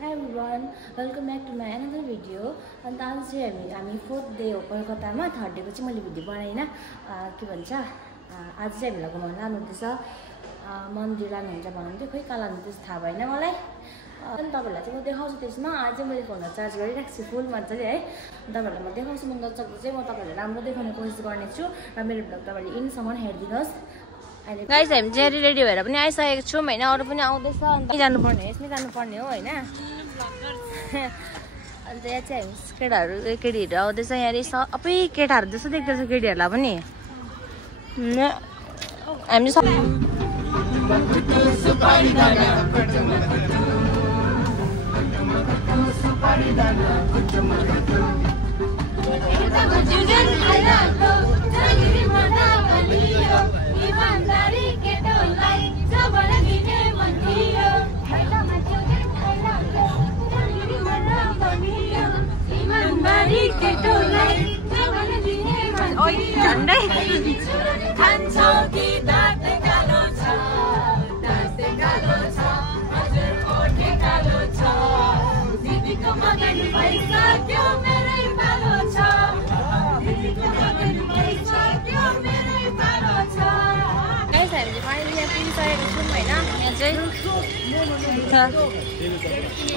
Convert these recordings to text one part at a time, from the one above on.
Hi everyone, welcome back to my another video. And आज चाहिँ हामी 4th डे हो कलकत्तामा। 3rd डे को चाहिँ मैले भिडियो बनाइन के भन्छ आज चाहिँ हामीलाई घुमाउन लानुहुँदैछ मन्दिर लानुहुन्छ भन्नुहुन्थ्यो खोइ कहाँ लानुहुँदैछ थाहा भएन मलाई। अनि तपाईहरुलाई चाहिँ म देखाउँछु त्यसमा। आज चाहिँ मैले फोन चार्ज गरिराख्छु छु फुल मज्जाले है। तपाईहरुलाई म देखाउँछु म जतिसक्दो चाहिँ म तपाईहरुलाई राम्रो देखाउने कोसिस गर्ने छु र मेरो भ्लग तपाईहरुले इनसम्म हेर्दिनुहोस्। गाइस हामी चाहिँ रेडी भएर पनि आइसकेको छौं हैन अरु पनि आउँदैछ अनि जानु पर्ने यसमै जानु पर्ने हो हैन। अनि यहाँ चाहिँ हामी केटीहरु आउँदैछ यहाँ सबै केटाहरु जस्तो देख्दैछ केटीहरुलाई पनि हामी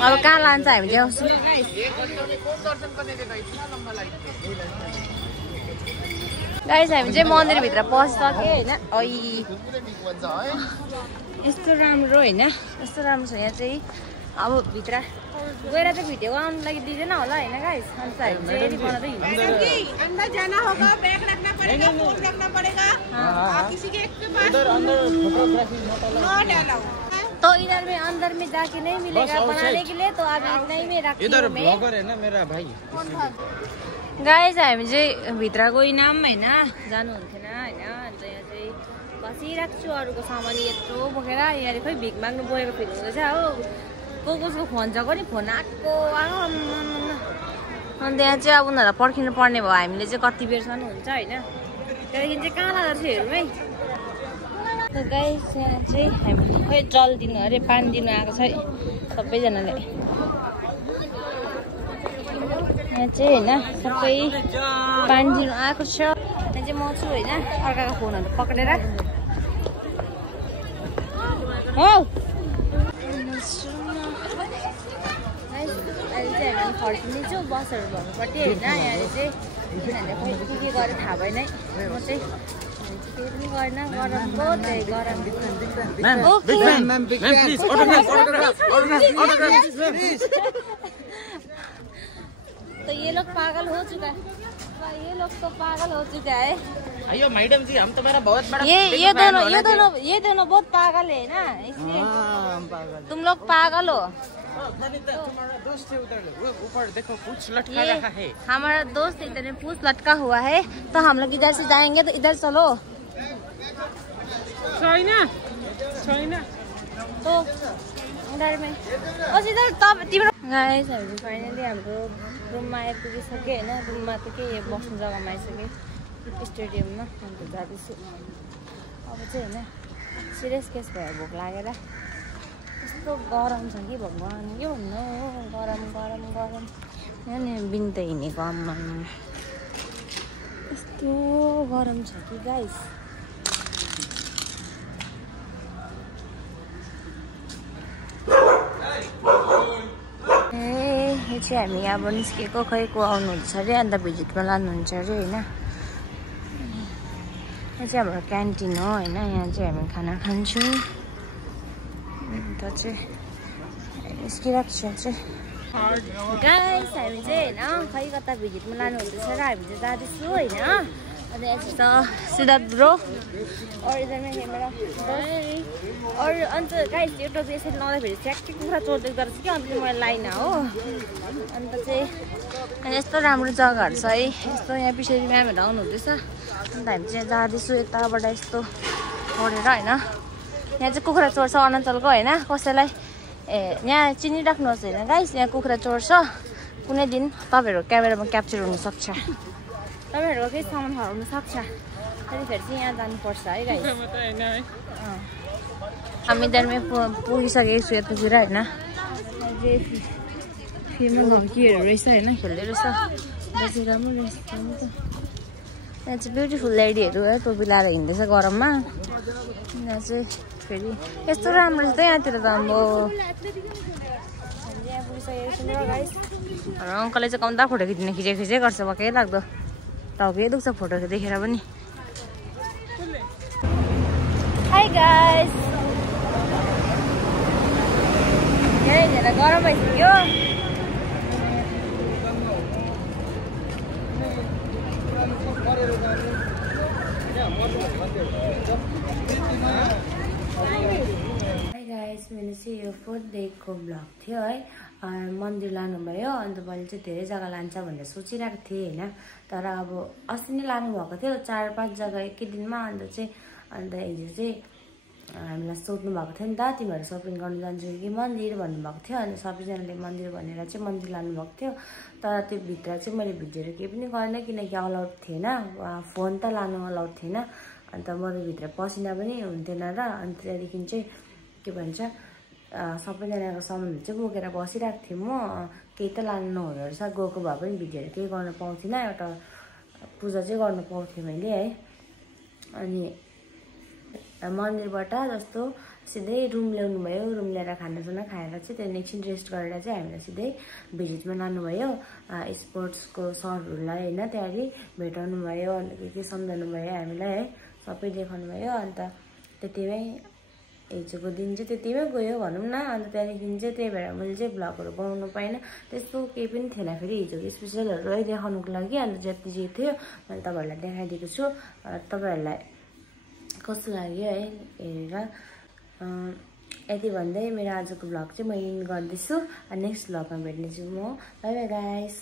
अब कहाँ लान्छ हामी देखाउँछु। गाइस हामी चाहिँ मन्दिरभित्र पसिसक्यो हैन। यस्तो राम्रो हैन यस्तो राम्रो छ यहाँ चाहिँ। अब भित्र गएर चाहिँ भिडियो बनाउनु लागि दिदैन होला हैन गाइस। अनि चाहिँ हामी चाहिँ बनाउँदै हिँड्छौँ। अंदर जाना होगा, बैग रखना पड़ेगा, फोन रखना पड़ेगा। किसी के अंदर फोटोग्राफी नॉट अलाउड। तो इधर में अंदर में जाके नहीं मिलेगा बनाने के लिए, तो आप इतना ही में रखिए। इधर ब्लॉगर है ना मेरा भाई। गाइस हामी चाहिँ भित्र गइ नाम हैन जानु हुन्थेन हैन। अनि यहाँ चाहिँ बसिराख्छु छु अरूको सामान यत्रो बोकेर। यहाँ खोइ भिख माग्नु गएको फिल हुँदैछ हो। कसको फोन छ नि फोन आको अनि त्यहाँ चाहिँ अब उनीहरूलाई पर्खिनु पर्ने भयो। हामीले चाहिँ कति बेरसम्म हुन्छ हैन। त्यहाँदेखि चाहिँ कहाँ लाग्छ हेरौँ है। गाइस यहाँ चाहिँ हामी खोइ जल दिनु अरे पानी दिनु आएको छ है सबैजनाले। यहाँ चाहिँ हैन सबै पानी दिनु आएको छ। यहाँ चाहिँ म छु हैन अर्काको फोनहरु पक्रेर हो। अहिले चाहिँ हामी फर्किनेछु बसहरु भन्नुपर्थ्यो हैन। यहाँ चाहिँ किनभने खोइ के गरे थाहा भएन है। म चाहिँ त्यही पनि गर्न गरम बहुत गरम। Ma'am big fan please autograph तो ये लोग पागल हो चुका है। ये लोग तो पागल हो चुका है। अयो मैडम जी हम तुम्हारा बहुत बड़ा ये दोनों बहुत पागल है ना इसलिए तुम लोग पागल हो। तुम्हारा दोस्त है उधर ऊपर देखो पूछ लटका रहा है। हमारा दोस्त इधर में पूछ लटका हुआ है तो हम लोग इधर से जाएंगे तो इधर चलो। चाइना तो इधर में बस इधर तब तिम्रो गाइस हामी फाइनली हाम्रो रुममा आइपुगिसक्यो हैन। रुममा त के बस्ने जग्गामा आइसक्यो स्टेडियममा। अन्त जाँदैछु अब चाहिँ हैन सिरियस केस भयो भोक लागेर। यस्तो गरम छ कि भगवान के भन्नु गरम गरम गरम। यहाँ नि बिन्त हिँडेको आम्मा यस्तो गरम छ कि गाइस। यो चाहिँ हामी अब निस्केको खै को आउनुहुन्छ अरे अन्त भिजिटमा लानुहुन्छ अरे हैन। यो चाहिँ हाम्रो क्यान्टिन हो हैन। यहाँ चाहिँ हामी खाना खान्छौँ। अन्त चाहिँ निस्किरहेको छु चाहिँ गाइस हामी चाहिँ हैन खै कता भिजिटमा लानुहुँदैछ र हामी चाहिँ जाँदैछु हैन। अनि यहाँ सिद्धार्थ ब्रो और इधर में है मेरा और अन्त गाइस यो टोपी यसरी लाउँदाखेरि ट्याक्कै कुखुरा चोर देख्दो रहेछ कि अन्त मलाई लाइन हो। अन्त चाहिँ यस्तो राम्रो जग्गाहरू छ है। यस्तो यहाँ पछाडि म्यामहरू आउनुहुँदैछ। अन्त हामी चाहिँ जाँदैछु यताबाट यस्तो पढेर हैन। यहाँ चाहिँ कुखुरा चोर छ अनन्तलको हैन। कसैलाई यहाँ चिनिराख्नुहोस् हैन गाइस यहाँ कुखुरा चोर छ। कुनै दिन तपाईहरुको क्यामेरामा क्याप्चर हुन सक्छ। तपाईहरुको केही सामान हराउन सक्छ। त्यतिखेर चाहिँ यहाँ जानुपर्छ है गाइस। हामी इधर में पुगिसकेको छु यतातिर हैन। फिल्ममा केहरू रहेछ होइन खेल्दै रहेछ बसेर राम्रो रहेछ त यहाँ चाहिँ ब्युटिफुल लेडीहरू है टोपी लाएर हिँड्दैछ गरममा यहाँ चाहिँ फेरि यस्तो राम्रो छ त यहाँतिर त अब यहाँ पुगिसकेको छौँ र गाइस अङ्कलले चाहिँ कम्ता फोटो खिचेखिचै गर्छ भकै लाग्दो टाउकै दुख्छ फोटो देखेर पनि हाई गाइस धेरै गरम भइसक्यो हाई गाइस मेरो चाहिँ यो 4th डेको ब्लग थियो है मन्दिर लानुभयो अन्त मैले चाहिँ धेरै जग्गा लान्छ भनेर सोचिरहेको थिएँ होइन तर अब अस्ति नै लानुभएको थियो 4-5 जग्गा एकै दिनमा अन्त हिजो चाहिँ हामीलाई सोध्नु भएको थियो नि त तिमीहरू सपिङ गर्नु जान्छु कि मन्दिर भन्नुभएको थियो अनि सबैजनाले मन्दिर भनेर चाहिँ मन्दिर लानुभएको थियो तर त्यो भित्र चाहिँ मैले भिडियोहरू केही पनि गरेन किनकि अलाउड थिएन फोन त लानु अलाउड थिएन अन्त मैले भित्र पसिना पनि हुन्थेन र अनि त्यहाँदेखि चाहिँ के भन्छ सबैजनाको सामानहरू चाहिँ बोकेर बसिरहेको थिएँ म केही त लानु नहुँदो रहेछ गएको भए पनि भिडियोहरू केही गर्न पाउँथिनँ एउटा पूजा चाहिँ गर्नु पाउँथेँ मैले है अनि मन्दिरबाट जस्तो सिधै रुम ल्याउनु भयो रुम ल्याएर खानासाना खाएर चाहिँ त्यहाँदेखि एकछिन रेस्ट गरेर चाहिँ हामीलाई सिधै भिजिटमा लानुभयो स्पोर्ट्सको सरहरूलाई होइन त्यहाँदेखि भेटाउनु भयो अन्त के सम्झाउनु भयो हामीलाई है सबै देखाउनु भयो अन्त त्यतिमै हिजोको दिन चाहिँ त्यतिमै गयो भनौँ न अन्त त्यहाँदेखि चाहिँ त्यही भएर मैले चाहिँ भ्लगहरू बनाउनु पाइनँ त्यस्तो केही पनि थिएन फेरि हिजोको स्पेसलहरू है देखाउनुको लागि अन्त जति जे थियो मैले तपाईँहरूलाई देखाइदिएको छु तपाईँहरूलाई कस्तो लाग्यो है हेरेर यति भन्दै मेरो आजको भ्लग चाहिँ म एन्ड गर्दैछु नेक्स्ट भ्लगमा भेट्नेछु म बाई बाई गाइस